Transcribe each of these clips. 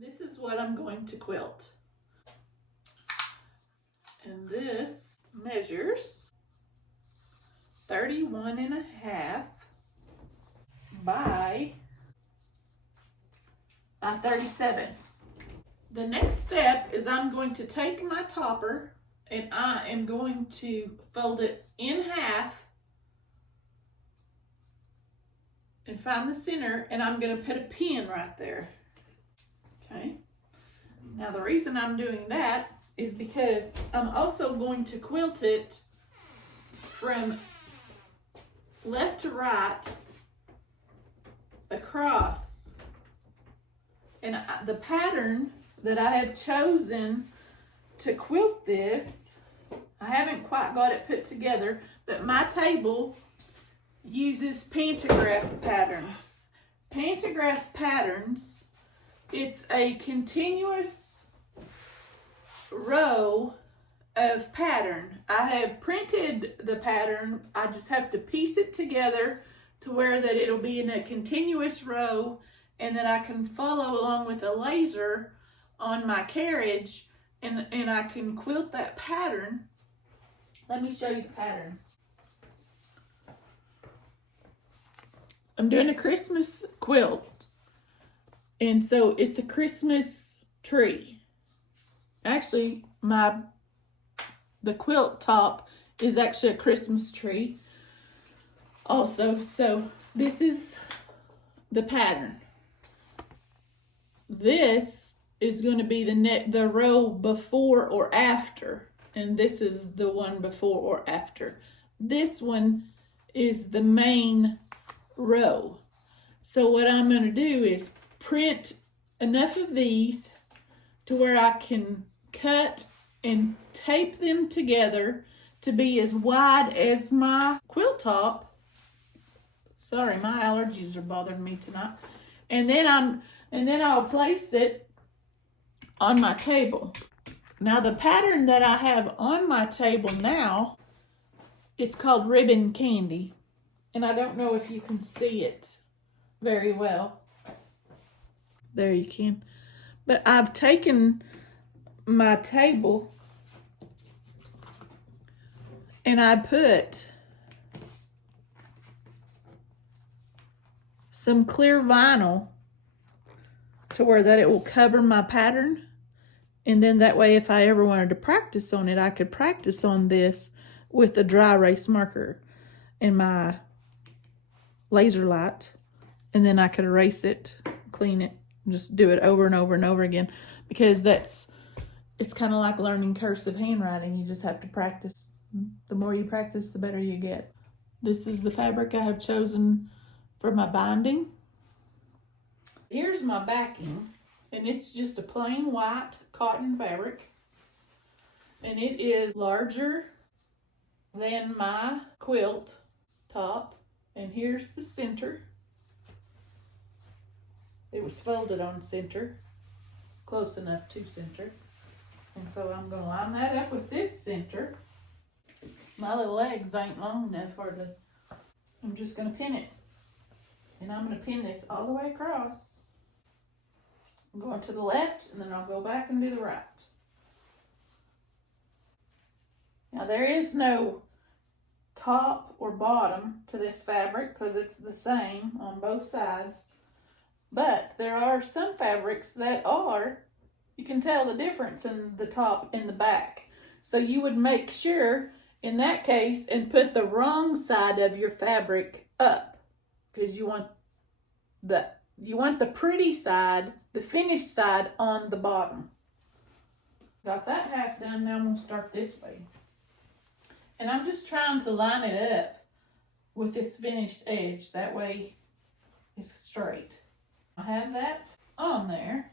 This is what I'm going to quilt. And this measures 31.5 by 37. The next step is I'm going to take my topper and I am going to fold it in half and find the center, and I'm going to put a pin right there. Okay. Now the reason I'm doing that is because I'm also going to quilt it from left to right across. And the pattern that I have chosen to quilt this, I haven't quite got it put together, but my table uses Pantograph patterns. Pantograph patterns, it's a continuous row of pattern. I have printed the pattern. I just have to piece it together to where that it'll be in a continuous row, and then I can follow along with a laser on my carriage, and I can quilt that pattern. Let me show you the pattern. I'm doing a Christmas quilt, and so it's a Christmas tree. Actually, the quilt top is actually a Christmas tree also. So this is the pattern. This is going to be the row before or after, and this is the one before or after. This one is the main row. So what I'm going to do is print enough of these to where I can cut and tape them together to be as wide as my quilt top. Sorry, my allergies are bothering me tonight. And then I'll place it on my table. Now the pattern that I have on my table now, it's called Ribbon Candy. And I don't know if you can see it very well. There you can. But I've taken my table and I put some clear vinyl to where that it will cover my pattern. And then that way, if I ever wanted to practice on it, I could practice on this with a dry erase marker and my laser light. And then I could erase it, clean it, just do it over and over and over again. Because it's kind of like learning cursive handwriting. You just have to practice. The more you practice, the better you get. This is the fabric I have chosen for my binding. Here's my backing, and it's just a plain white cotton fabric, and it is larger than my quilt top. And here's the center. It was folded on center, close enough to center. And so I'm going to line that up with this center. My little legs ain't long enough hardly. I'm just going to pin it. And I'm going to pin this all the way across. I'm going to the left, and then I'll go back and do the right. Now there is no top or bottom to this fabric because it's the same on both sides. But there are some fabrics that you can tell the difference in the top and the back. So you would make sure in that case and put the wrong side of your fabric up, because you want the pretty side, the finished side, on the bottom. Got that half done. Now I'm going to start this way. And I'm just trying to line it up with this finished edge. That way it's straight. I have that on there,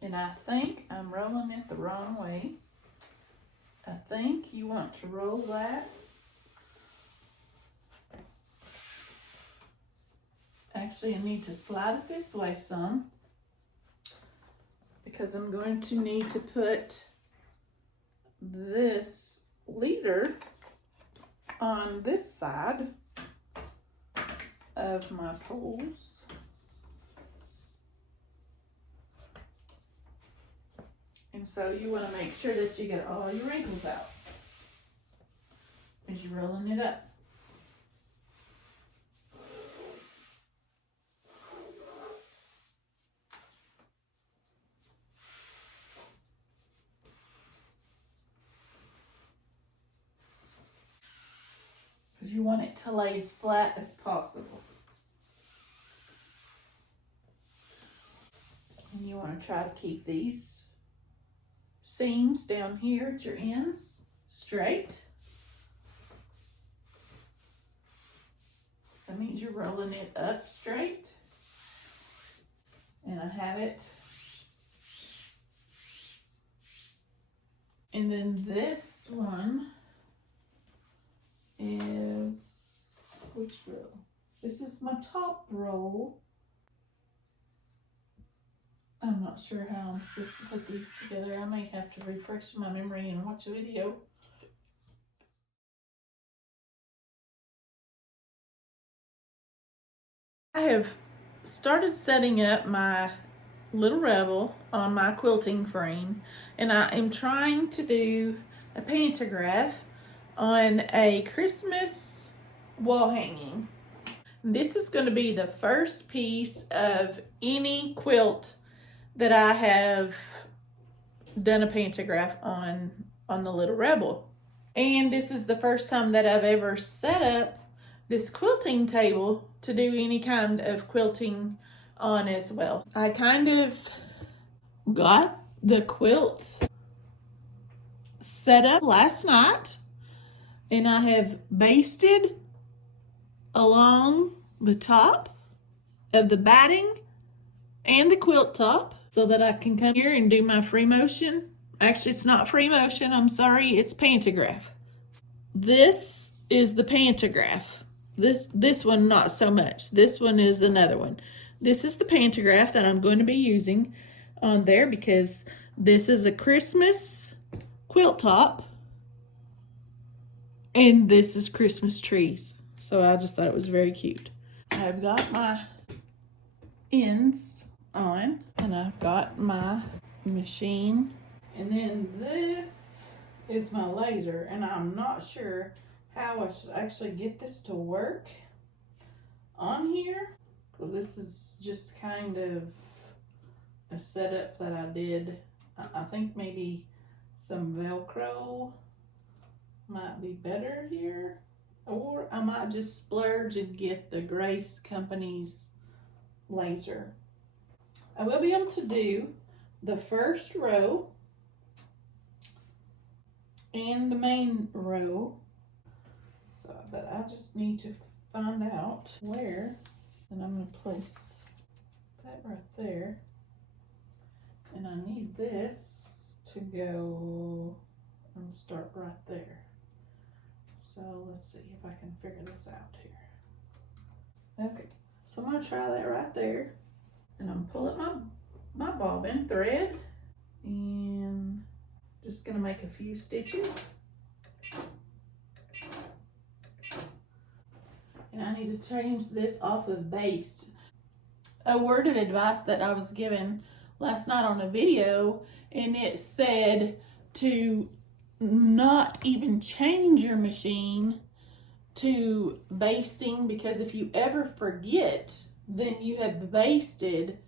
and I think I'm rolling it the wrong way. I think you want to roll that. Actually, I need to slide it this way some, because I'm going to need to put this leader on this side of my poles. And so you want to make sure that you get all your wrinkles out as you're rolling it up. Because you want it to lay as flat as possible. And you want to try to keep these seams down here at your ends straight. That means you're rolling it up straight. And I have it. And then this one is, which row? This is my top roll. I'm not sure how I'm supposed to put these together. I may have to refresh my memory and watch a video. I have started setting up my little rebel on my quilting frame, and I am trying to do a pantograph on a Christmas wall hanging. This is going to be the first piece of any quilt that I have done a pantograph on the little rebel. And this is the first time that I've ever set up this quilting table to do any kind of quilting on as well. I kind of got the quilt set up last night, and I have basted along the top of the batting and the quilt top so that I can come here and do my free motion. Actually, it's not free motion, I'm sorry, it's pantograph. This is the pantograph. This one, not so much. This one is another one. This is the pantograph that I'm going to be using on there because this is a Christmas quilt top and this is Christmas trees. So I just thought it was very cute. I've got my ends on and I've got my machine, and then this is my laser, and I'm not sure how I should actually get this to work on here, because this is just kind of a setup that I did. I think maybe some Velcro might be better here, or I might just splurge and get the GraceCompany's laser. I will be able to do the first row and the main row. So, but I just need to find out where, and I'm going to place that right there. And I need this to go and start right there. So let's see if I can figure this out here. Okay, so I'm going to try that right there. And I'm pulling my bobbin thread and just going to make a few stitches. And I need to change this off of based. A word of advice that I was given last night on a video, and it said to not even change your machine to basting, because if you ever forget, then you have basted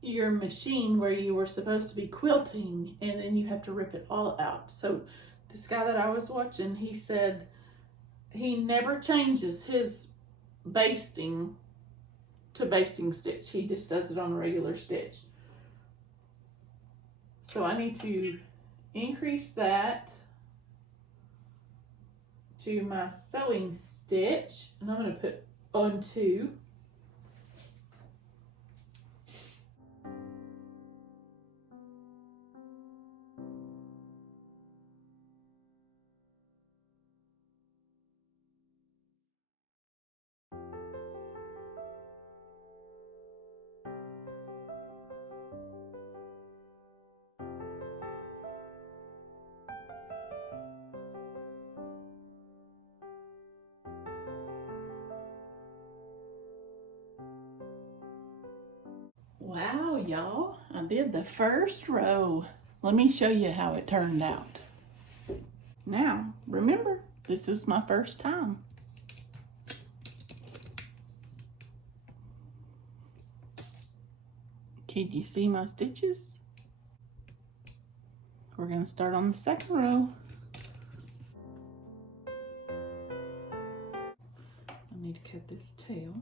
your machine where you were supposed to be quilting, and then you have to rip it all out. So this guy that I was watching, he said he never changes his basting to basting stitch. He just does it on a regular stitch. So I need to increase that to my sewing stitch, and I'm going to put on 2. Wow, y'all, I did the first row. Let me show you how it turned out. Now, remember, this is my first time. Can you see my stitches? We're going to start on the second row. I need to cut this tail.